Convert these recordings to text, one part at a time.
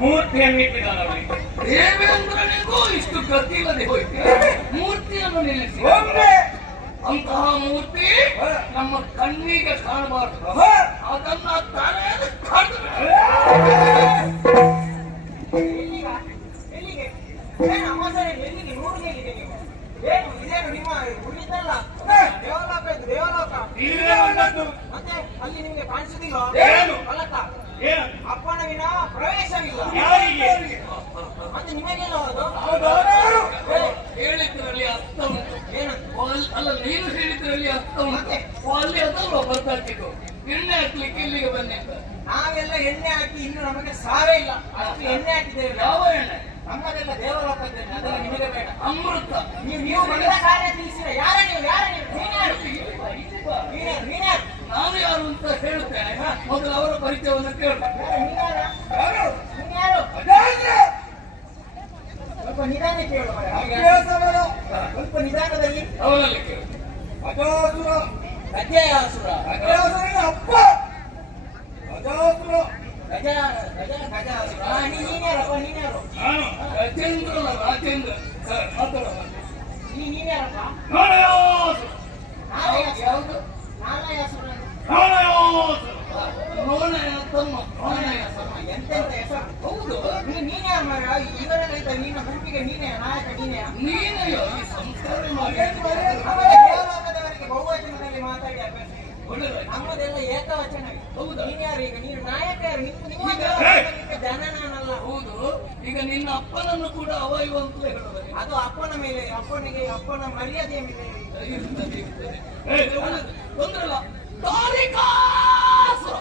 ಮೂರ್ತಿಯನ್ನಿಟ್ಟಿದ್ದಾನವನಿಗೆ ದೇವೇಂದ್ರನಿಗೂ ಇಷ್ಟು ಗತಿಯಿಲ್ಲದೆ ಹೋಯ್ತು. ಮೂರ್ತಿಯನ್ನು ನಿಲ್ಲಿಸಿ ಅಂತಹ ಮೂರ್ತಿ ನಮ್ಮ ಕಣ್ಣಿಗೆ ಕಾಣಬಾರದು. ಅದನ್ನ ತಲೆಯಲ್ಲಿ ಮತ್ತೆ ಅಲ್ಲಿ ನಿಮ್ಗೆ ಕಾಣಿಸುದಿಲ್ಲ ಅಪ್ಪನ ವಿನ ಪ್ರವೇಶವಿಲ್ಲ. ಮತ್ತೆ ನಿಮಗೆಲ್ಲ ಹೇಳಿದ್ರಲ್ಲಿ ಅರ್ಥ ಉಂಟು. ಅಲ್ಲ, ನೀನು ಹೇಳಿದ್ರಲ್ಲಿ ಅರ್ಥ ಉಂಟು. ಅಲ್ಲಿ ಅದಲ್ವ ಬರ್ತಾಡ್ತಿದ್ದು ಎಣ್ಣೆ ಹಾಕ್ಲಿಕ್ಕೆ ಇಲ್ಲಿಗೆ ಬಂದಿದ್ದ. ನಾವೆಲ್ಲ ಎಣ್ಣೆ ಹಾಕಿ ಇನ್ನು ನಮಗೆ ಸಾವೇ ಇಲ್ಲ, ಅಷ್ಟು ಎಣ್ಣೆ ಹಾಕಿದ್ದೇವೆ. ಯಾವ ಎಣ್ಣೆ? ನಮ್ಮದೆಲ್ಲ ದೇವಲೋಕದ್ದೇನೆ, ಅದೆಲ್ಲ ನಿಮಗೆ ಬೇಡ. ಅಮೃತ. ನೀವು ಬಂದ ಕಾರ್ಯ ತಿಳಿಸಿರ. ಯಾರ ನೀವು? ನೀನ್ಯಾರು? ನಾನು ಯಾರು ಅಂತ ಹೇಳುತ್ತೇನೆ. ಮೊದಲು ಅವರ ಪರಿಚಯವನ್ನು ಕೇಳು. ಸ್ವಲ್ಪ ನಿಧಾನ ಕೇಳು. ಸ್ವಲ್ಪ ನಿಧಾನದಲ್ಲಿ ಅವನಲ್ಲಿ ಕೇಳು. ಗಜಾಸುರ ಅಪ್ಪ ಗಜಾಸುರ. ನೀನ್ಯಾರಪ್ಪ? ನೀನ್ಯಾರು? ನಾನು ಗಜೇಂದ್ರ, ರಾಜೇಂದ್ರ. ನೀನ್ಯಾರಪ್ಪ? ಯಾವುದು? ನಾರಾಯಸುರ. ನೋಣಯ ತಮ್ಮ. ಎಂತೆಂತ ಹೆಸರು. ಹೌದು. ನೀನ್ಯಾರು ಮರ? ಇವರೆಲ್ಲ ನಿನ್ನ ಗುಂಪಿಗೆ ನೀನೇ ನಾಯಕ? ನೀನೆಯೋ ಈ ಸಂಸ್ಕಾರ ಮಾಡಿ ದೇವಲೋಕದವರಿಗೆ ಬಹುವಚನದಲ್ಲಿ ಮಾತಾಡಿ ಅಭ್ಯಾಸ. ನಮ್ಮದೆಲ್ಲ ಏಕವಚನ. ಹೌದಾ? ನೀನ್ಯಾರು ಈಗ? ನೀನು ನಾಯಕ ಯಾರು? ನಿಮ್ಮ ಜನ ನಾನಲ್ಲ. ಹೌದು. ಈಗ ನಿನ್ನ ಅಪ್ಪನನ್ನು ಕೂಡ ಅವಯವ ಅಂತ ಹೇಳುತ್ತದೆ. ಅದು ಅಪ್ಪನ ಮೇಲೆ, ಅಪ್ಪನ ಮರ್ಯಾದೆಯ ಮೇಲೆ ತೊಂದ್ರಲ್ಲ. ದಾರಿಕಾಸುರ,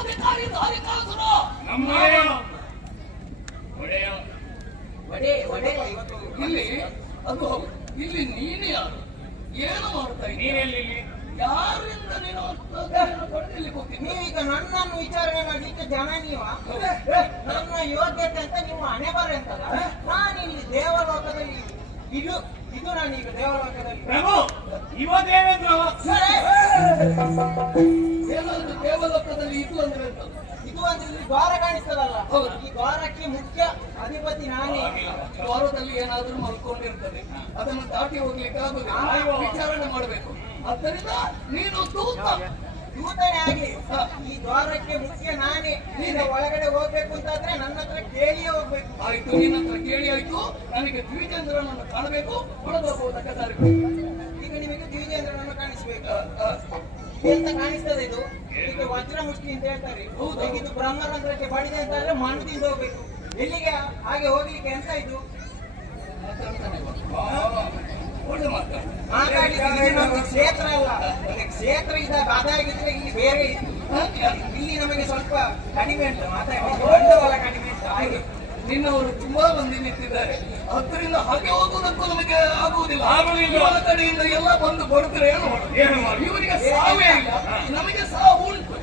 ಅಧಿಕಾರಿ ದಾರಿಕಾಸುರ. ಇಲ್ಲಿ ಅದು ಹೌದು. ಇಲ್ಲಿ ನೀನು ಯಾರು? ಏನು ಮಾಡ್ತಾ ಇದ್ದೀನಿ? ಯಾರಿಂದ ನೀನು ಪಡೆದಿಲ್ಲಿ ಹೋಗ್ತೀನಿ? ನೀವೀಗ ನನ್ನನ್ನು ವಿಚಾರಣೆ ಮಾಡ್ಲಿಕ್ಕೆ ಜನ ನೀವ? ನನ್ನ ಯೋಗ್ಯತೆ ಅಂತ ನೀವು ಹಣೆ ಬರ ಅಂತಲ್ಲ. ನಾನಿಲ್ಲಿ ದೇವಲೋಕದಲ್ಲಿ ಇದು ನಾನೀಗ ದೇವಲೋಕದಲ್ಲಿ. ಪ್ರಭು, ಇವ ದೇವೇಂದ್ರ ದೇವಲೋಕದಲ್ಲಿ ಇದು ಅಂದ್ರೆ ಇದು ಅಂದ್ರೆ ಇಲ್ಲಿ ದ್ವಾರ ಕಾಣಿಸ್ತದಲ್ಲ, ಈ ದ್ವಾರಕ್ಕೆ ಮುಖ್ಯ ಅಧಿಪತಿ ನಾನೇ. ದ್ವಾರದಲ್ಲಿ ಏನಾದ್ರೂ ಮಲ್ಕೊಂಡಿರ್ತದೆ, ಅದನ್ನು ದಾಟಿ ಹೋಗ್ಲಿಕ್ಕೆ ಆಗುದಿಲ್ಲ, ವಿಚಾರಣೆ ಮಾಡಬೇಕು. ಆದ್ದರಿಂದ ನೀನು ದೂತನೇ ಆಗಿ ಈ ದ್ವಾರಕ್ಕೆ ಮುಖ್ಯ ನಾನೇ. ನೀನು ಒಳಗಡೆ ಹೋಗ್ಬೇಕು ಅಂತಾದ್ರೆ ನನ್ನ ಹತ್ರ ಕೇಳಿಯೇ ಹೋಗ್ಬೇಕು. ಆಯ್ತು, ನಿನ್ನ ಹತ್ರ ಕೇಳಿ ಆಯ್ತು. ನನಗೆ ದ್ವಿಜೇಂದ್ರನನ್ನು ಕಾಣಬೇಕು. ಹೊರಡಬಹುದಕ್ಕೆ ದಾರಿಗಳು. ಈಗ ನಿಮಗೆ ದ್ವಿಜೇಂದ್ರನನ್ನು ಕಾಣಿಸ್ಬೇಕು. ಎಂತ ಕಾಣಿಸ್ತದೆ ಇದು? ಇದಕ್ಕೆ ವಜ್ರ ಮುಷ್ಟಿ ಅಂತ ಹೇಳ್ತಾರೆ. ಇದು ಬ್ರಹ್ಮರಂಧ್ರಕ್ಕೆ ಬಡಿದೆ ಅಂತಾದ್ರೆ ಮಣ್ಣು ತಿಂದು ಹೋಗ್ಬೇಕು. ಎಲ್ಲಿಗೆ ಹಾಗೆ ಹೋಗ್ಲಿಕ್ಕೆ ಎಂತ ಇದು? ಮಾತಾಡ್ತಾನೆ ಇವ. ಒಳ್ಳೆ ಮಾತಾಡ. ಮಾತಾಡಿದ್ರೆ ಇದು ನಮ್ಗೆ ಕ್ಷೇತ್ರ ಅಲ್ಲ. ನಮಗೆ ಕ್ಷೇತ್ರ ಇದ್ದಾಗ ಅದಾಗಿದ್ರೆ ಇಲ್ಲಿ ಬೇರೆ ಇತ್ತು. ಇಲ್ಲಿ ನಮಗೆ ಸ್ವಲ್ಪ ಕಡಿಮೆ ಉಂಟು ಮಾತಾಡಲಿಕ್ಕೆ, ಬಂಡವಾಳ ಕಡಿಮೆ ಉಂಟು ಹಾಗೆ. ನಿನ್ನವರು ತುಂಬಾ ಮಂದಿ ನಿಂತಿದ್ದಾರೆ, ಅದರಿಂದ ಹಾಗೆ ಹೋಗುವುದಕ್ಕೂ ನಮಗೆ ಆಗುವುದಿಲ್ಲ. ಇವರ ಕಡೆಯಿಂದ ಎಲ್ಲ ಬಂದು ಕೊಡ್ತಾರೆ, ಏನು ಮಾಡಿ ಇವರಿಗೆ ಸಾವೇ ಇಲ್ಲ, ನಮಗೆ ಸಾವು ಉಂಟು.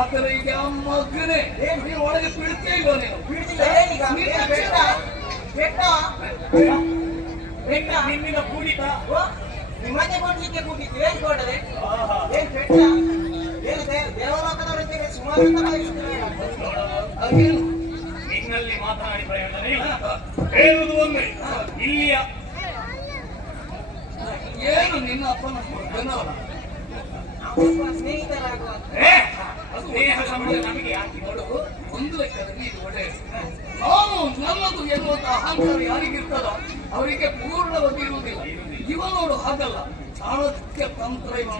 ಆತರ ಈಗ ಮಗನೇ ನೀನು ಒಳಗೆ ಬಿಡ್ತೇ ಇಲ್ವ? ನೀನು ಬಿಡುದಿಲ್ಲ ಏನೀಗ? ಬೆಟ್ಟ ಬೆಟ್ಟ ಬೆಟ್ಟ ನಿಮ್ಮಿನ ಕೂಡಿತ ನಿಮಗೆ ಕೊಡ್ಲಿಕ್ಕೆ ಕೂಗಿತ್ತು. ಏನ್ ಕೊಡದೆ? ಏನ್ ಬೆಟ್ಟ? ಏನು ದೇವಲೋಕದವರಿಗೆ ಸುಮಾರು ಅಂತ ಕಲಿಸ್ತಾರೆ. ಹಾಗೇನು ನಿನ್ನಲ್ಲಿ ಮಾತನಾಡಿ ಪ್ರಯೋಜನ ಇಲ್ಲ. ಹೇಳುವುದು ಒಂದೇ, ಇಲ್ಲಿಯ ಏನು ನಿನ್ನ ಅಪ್ಪನ ಬೆನ್ನವಲ್ಲ? ನಾವು ಸ್ನೇಹಿತರಾಗುವ ಏ, ಸ್ನೇಹ ಸಂಬಂಧ ನಮಗೆ ಯಾಕೆ? ನೋಡು, ಒಂದು ಲೆಕ್ಕದಲ್ಲಿ ಇದು ಒಳ್ಳೆಯದು. ನಾನು ನನ್ನದು ಎನ್ನುವಂತ ಅಹಂಕಾರ ಯಾರಿಗಿರ್ತದೋ ಅವರಿಗೆ ಪೂರ್ಣವಾಗಿ ಇರುವುದಿಲ್ಲ. ಇವ ನೋಡು ಹಾಗಲ್ಲ, ಚಾಣಕ್ಯ ತಂತ್ರ ಇವನು.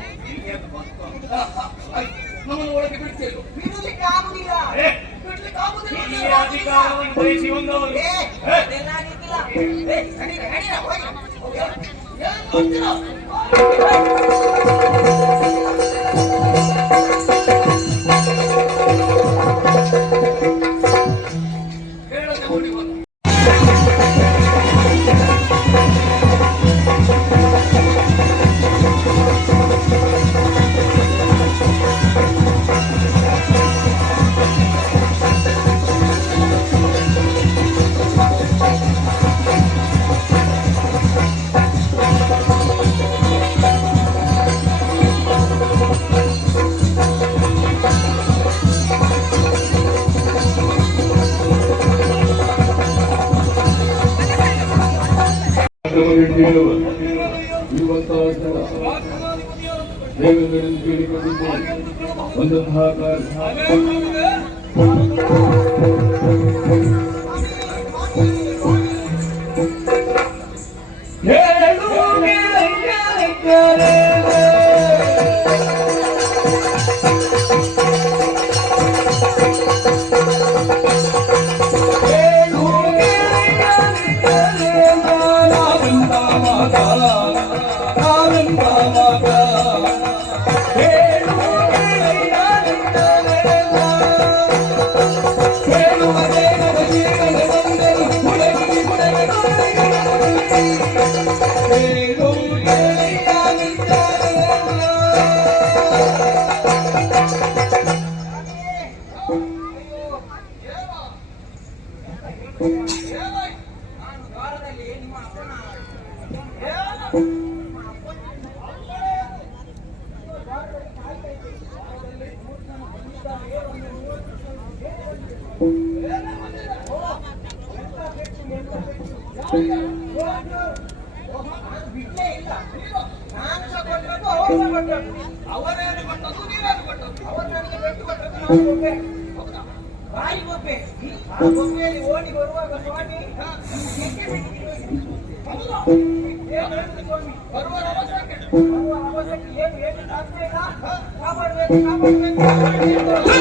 ನಮ್ಮನ್ನು ಒಳಗೆ ಬಿಡ್ತೇವೆ, ಬಿಡಲಿಕ್ಕೆ ಆಗುದಿಲ್ಲ. ಬಿಡ್ಲಿಕ್ಕೆ ಆಗುದಿಲ್ಲ. ಇಲ್ಲಿಯ ಅಧಿಕಾರವನ್ನು ಬಯಸಿ ಬಂದವರು ಅದೆಲ್ಲ ಆಗಿದ್ದಿಲ್ಲ. ನಡೀರಿ, ನಡೀರಿ, ಹೋಗಿ. ಏನ್ ಮಾಡ್ತೀರಾ? ಹೇಳದೆ ಓಡಿ ಬಂದು ನಾನು ದ್ವಾರದಲ್ಲಿ ನಿಮ್ಮ ಅಪ್ಪನ ಬಿಡ್ಲೇ ಇಲ್ಲ. ನಾನು ಸಹ ಕೊಟ್ಟದ್ದು, ಅವರು ಸಹ ಕೊಟ್ಟದ್ದು. ಅವರೇನು ಕೊಟ್ಟದ್ದು, ನೀವೇನು ಕೊಟ್ಟದ್ದು? ಅವರು ನನಗೆ ಬೆಟ್ಟು ಕೊಟ್ಟದ್ದು, ನಾನು ಗೊಬ್ಬೆ. ಬಾರಿ ಗೊಬ್ಬೆ. ಆ ಗೊಬ್ಬೆಯಲ್ಲಿ ಓಡಿ ಬರುವಾಗ ಸ್ವಾಮಿ ಕೆಕ್ಕೆ ಬಿಟ್ಟಿದ್ದು. ಹೌದಾ? ಏನು ಹೇಳಿದ್ರು ಸ್ವಾಮಿ? ಬರುವ ಅವಶ್ಯಕ್ಕೆ ಬರುವ ಅವಶ್ಯಕ್ಕೆ ಏನು ಸಾಧ್ಯ ಇಲ್ಲ. ಕಾಪಾಡಬೇಕು, ಕಾಪಾಡಬೇಕು.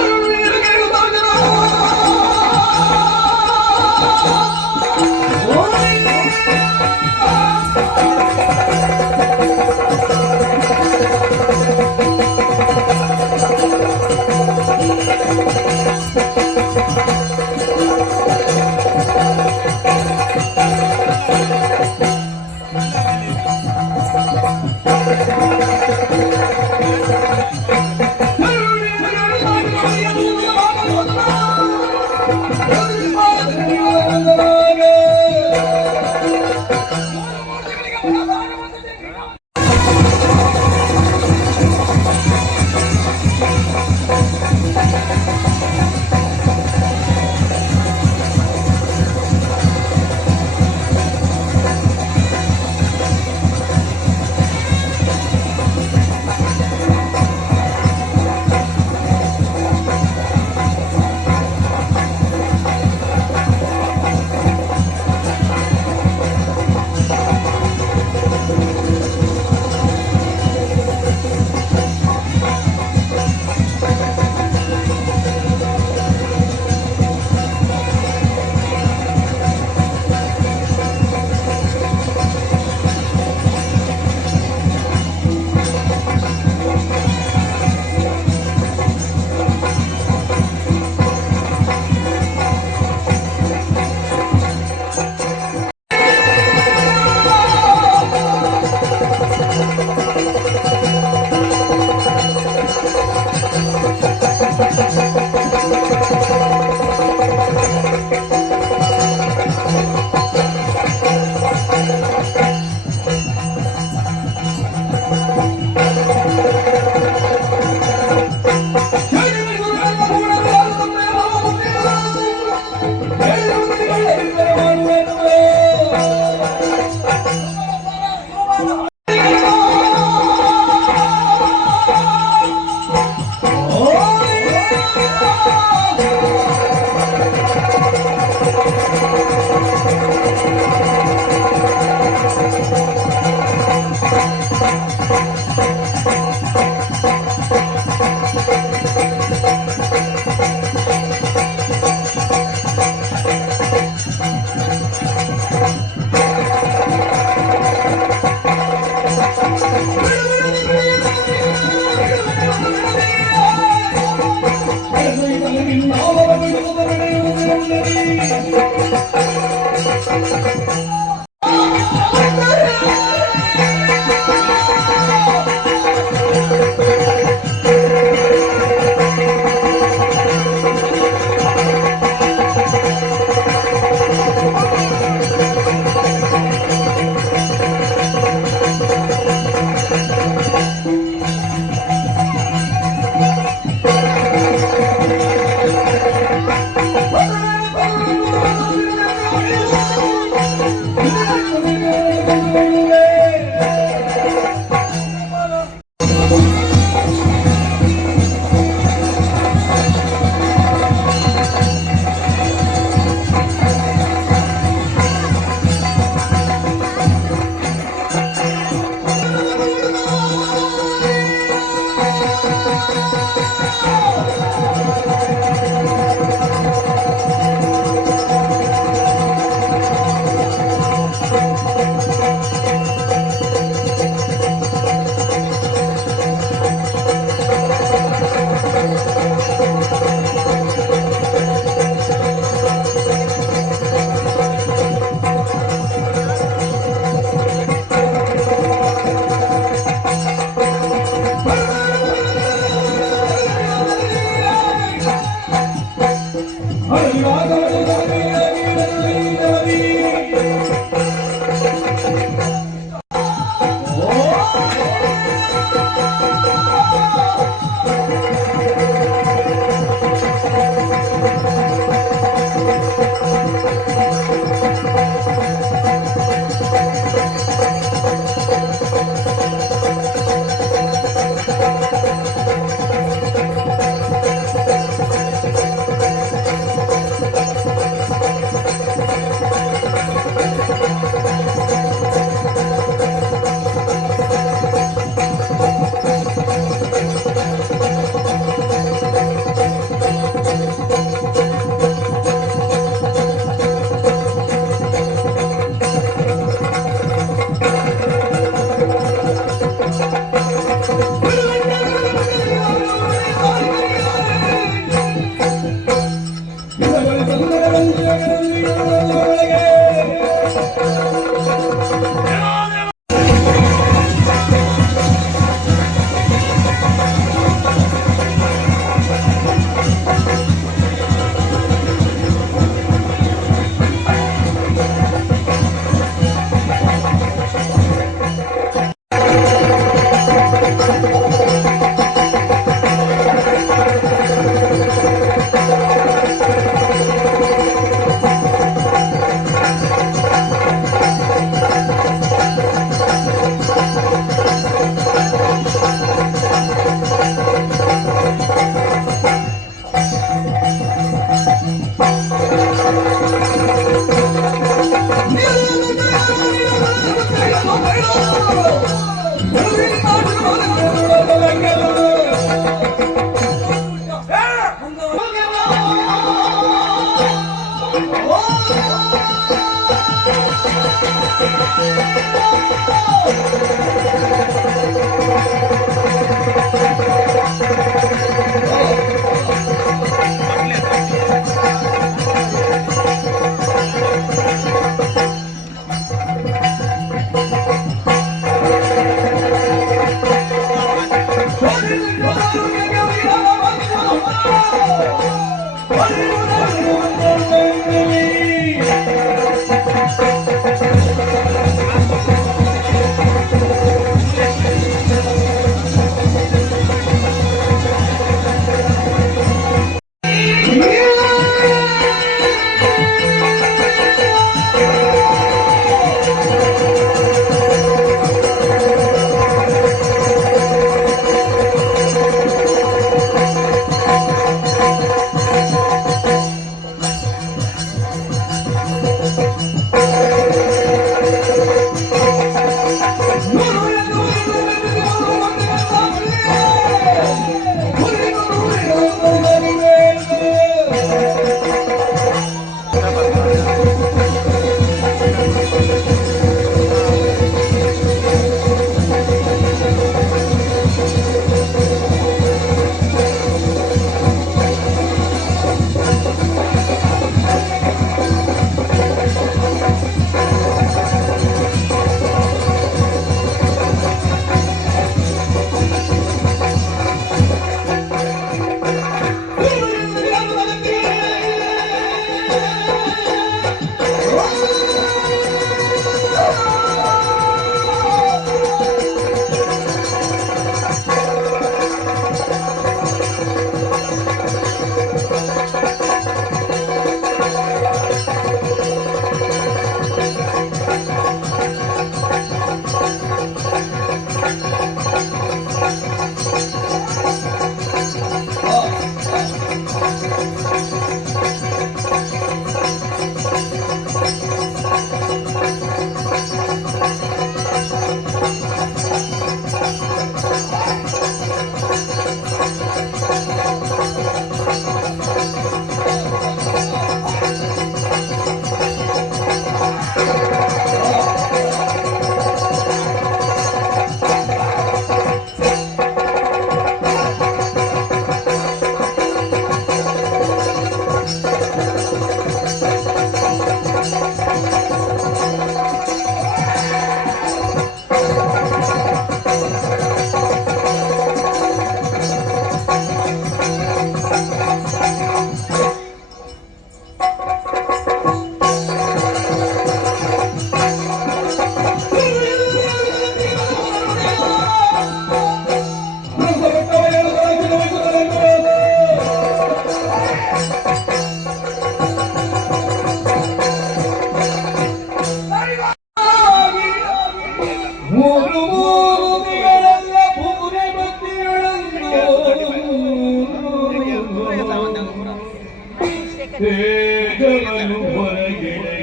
ತೇಜವನ್ನು ಹೊರಗೆಡೆ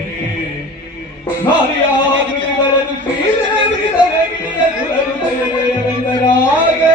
ನಾರ್ಯಾಕೃತಿಗಳನ್ನು ಶ್ರೀದೇವಿದರಗಿರಿಯ ಸುರರು ಸೇವೆಯರೆಂದರಾಗೆ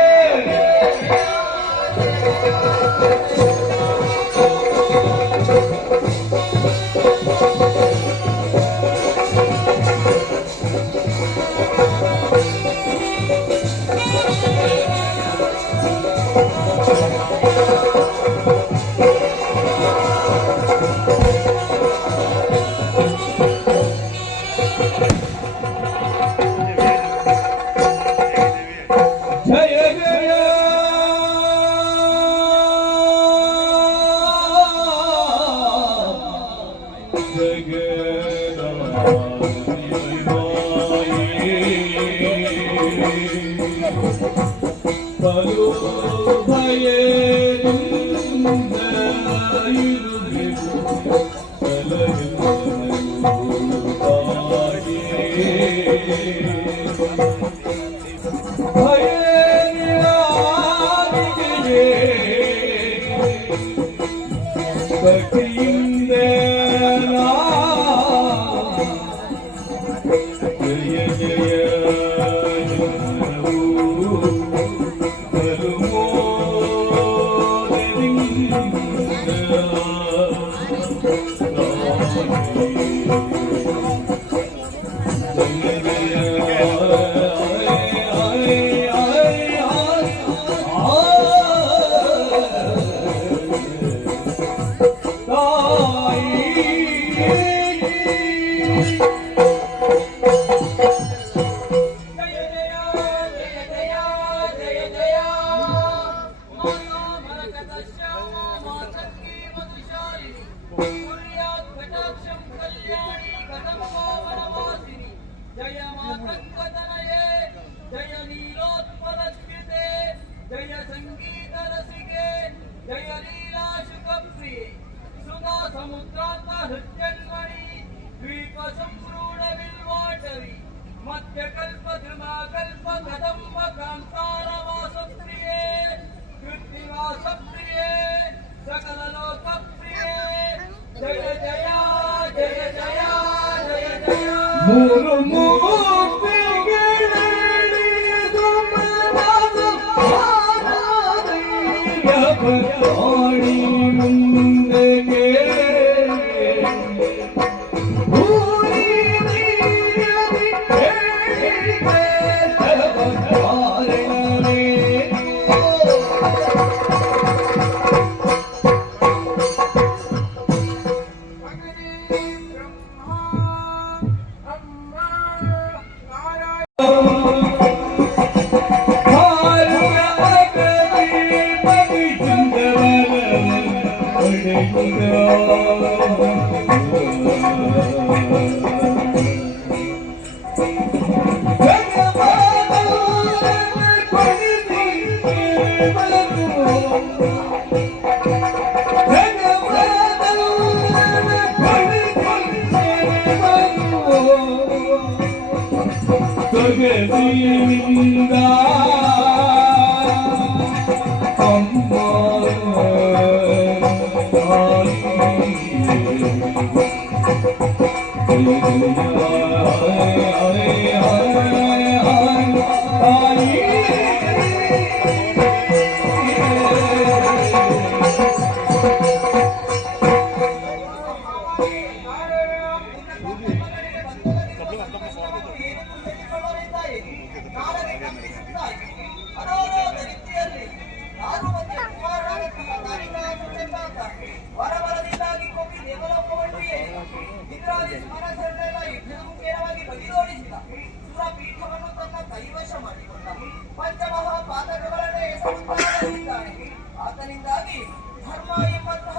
ಆತನಿಂದಾಗಿ ಧರ್ಮ ಎಂಬಂತಹ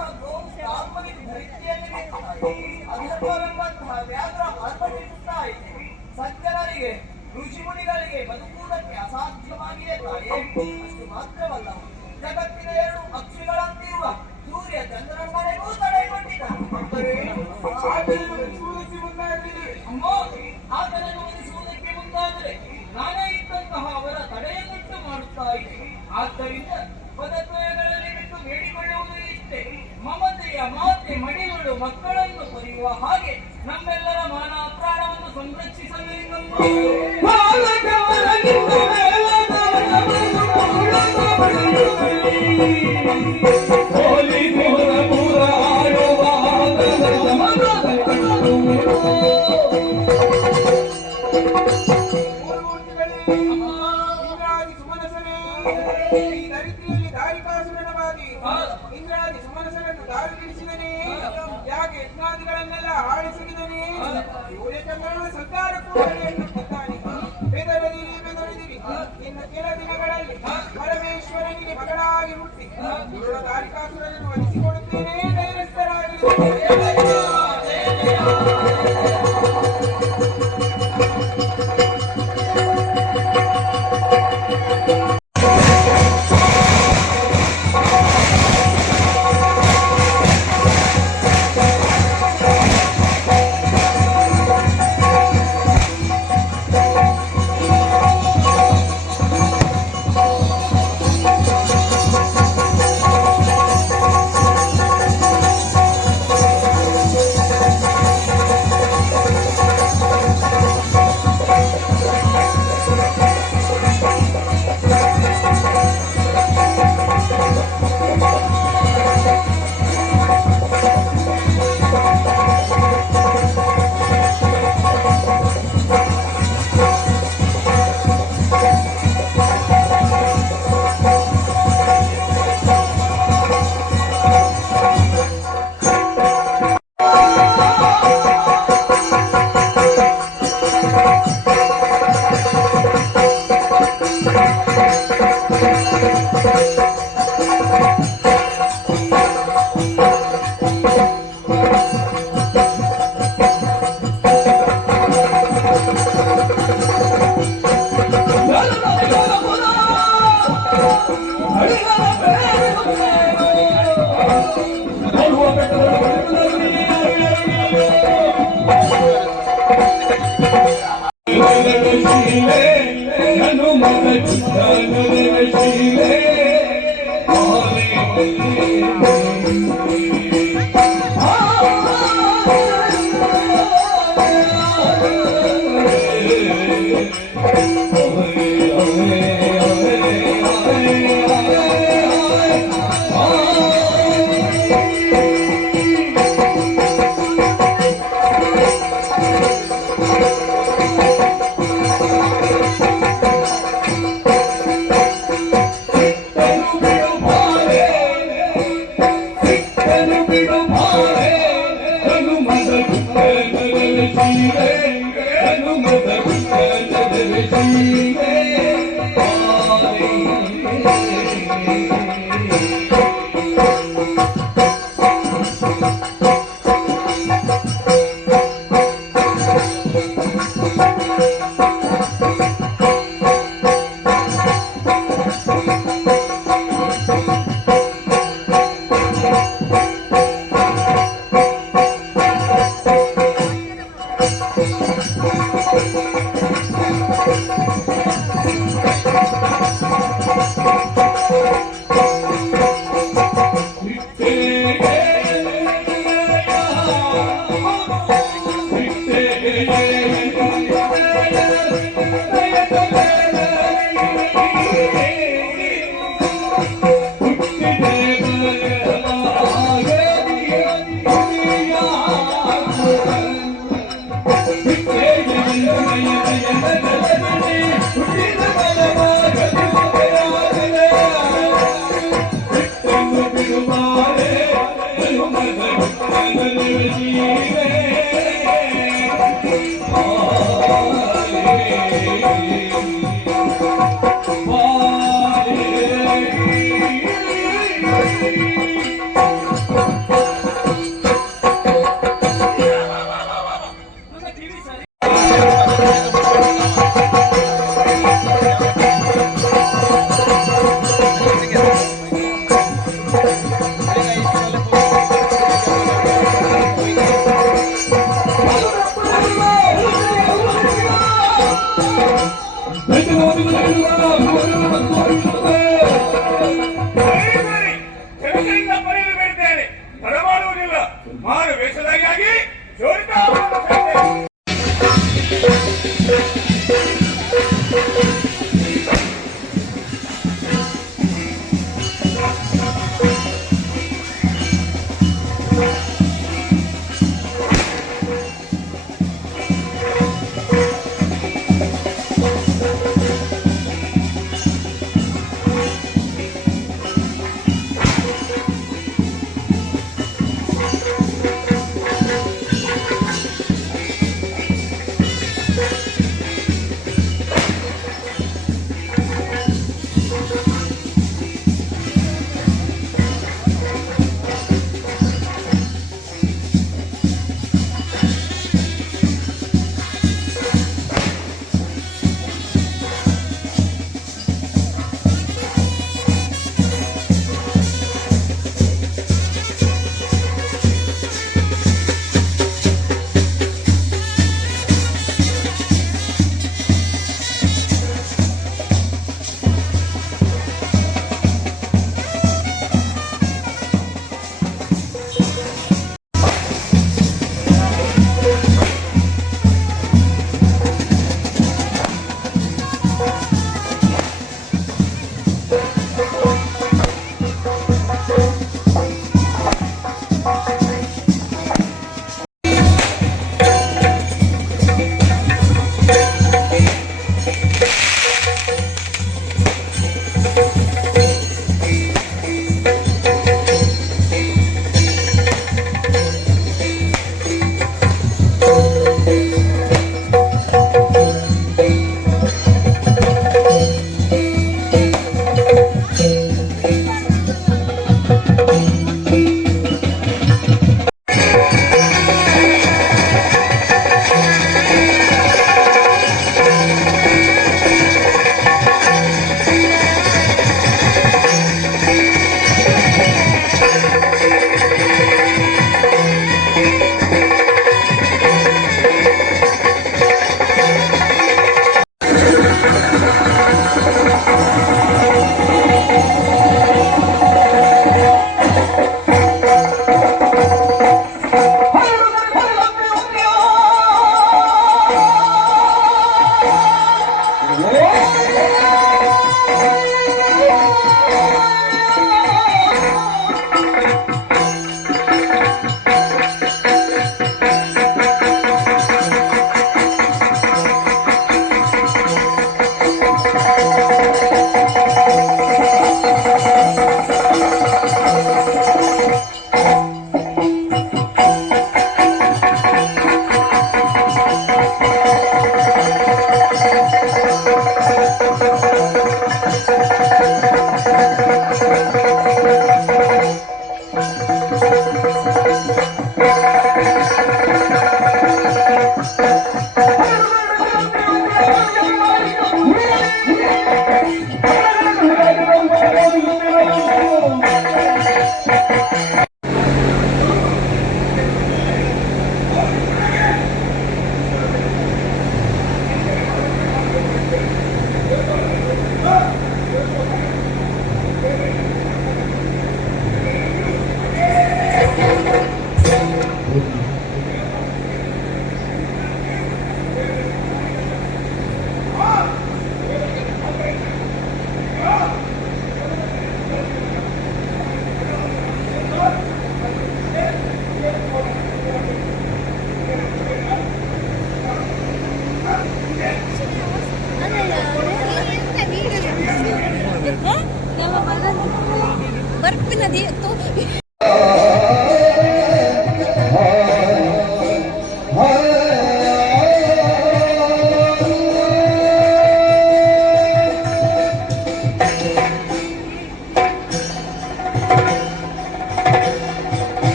ಅಧರ್ಮವೆಂಬಂತಹ ವ್ಯಾಘ್ರ ಅರ್ಪಣಿಸುತ್ತಾ ಇದೆ. ಸಜ್ಜನರಿಗೆ ಋಷಿಮುನಿಗಳಿಗೆ ಬದುಕುವುದಕ್ಕೆ ಅಸಾಧ್ಯವಾಗಿದೆ ತಾಯೇ. ಅಷ್ಟು ಮಾತ್ರವಲ್ಲ, ಜಗತ್ತಿನ ಎರಡು ಅಕ್ಷಿಗಳಂತಿರುವ ಸೂರ್ಯ ಚಂದ್ರನಿಗೂ ತಡೆಗೊಂಡಿದ್ದಾರೆ. ಅಮ್ಮೋ, ಆತನನ್ನು ಒಲಿಸುವುದಕ್ಕೆ ಮುಂದಾದರೆ ನಾನೇ ಇದ್ದಂತಹ ಅವರ ತಡೆಯನ್ನುಂಟು ಮಾಡುತ್ತಾ ಇದೆ. ಆದ್ದರಿಂದ ಪದದ್ವಯಗಳಲ್ಲಿ ಬಿಟ್ಟು ಬೇಡಿಕೊಳ್ಳುವುದು ಇಷ್ಟೇ. ಮಮತೆಯ ಮಾತೆ ಮತ್ತೆ ಮಡಿಲುಳು ಮಕ್ಕಳನ್ನು ಕೊರೆಯುವ ಹಾಗೆ ನಮ್ಮೆಲ್ಲರ ಮಾನ ಪ್ರಾಣವನ್ನು ಸಂರಕ್ಷಿಸಬೇಕೆಂದು ಇಂದ್ರಾದಿ ಸುಮನಸನೇ, ಈ ಧರಿತ್ರಿಯಲ್ಲಿ ದಾರಿಕಾಸುರನವಾಗಿ ಇಂದ್ರಾದಿ ಸುಮನಸರನ್ನು ದಾರಿ ತಿಳಿಸಿದನೇ, ಯಾಕೆ ಯಜ್ಞಾದಿಗಳನ್ನೆಲ್ಲ ಆಡಿಸಿದನೇ, ಸೂರ್ಯಚಂದ್ರನ ಸಂಚಾರಕ್ಕೂ ಎನ್ನುತ್ತಿದ್ದಾನೆ. ಬೆದರದಿರಿ ಬೆದರಿದಿರಿ, ಇನ್ನು ಕೆಲ ದಿನಗಳಲ್ಲಿ ಪರಮೇಶ್ವರನಿಗೆ ಮಗಳಾಗಿ ಹುಟ್ಟಿ ದಾರಿಕಾಸುರನನ್ನು ವಧಿಸಿಕೊಡುತ್ತೇನೆ, ಧೈರ್ಯಸ್ಥರಾಗಿ.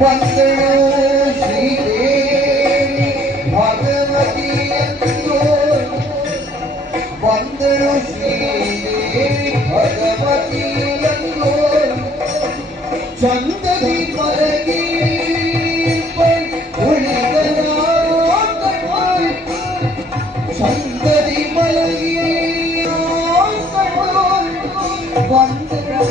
ವಂದನೋ ಶ್ರೀದೇವಿ ಭಗವತಿಯಂತೋ ವಂದನೋ ಶ್ರೀದೇವಿ ಭಗವತಿಯಂತೋ ಚಂದದಿ ಮಲಗಿ ಚಂದದಿ ಮಲಗಿ ವಂದನೋ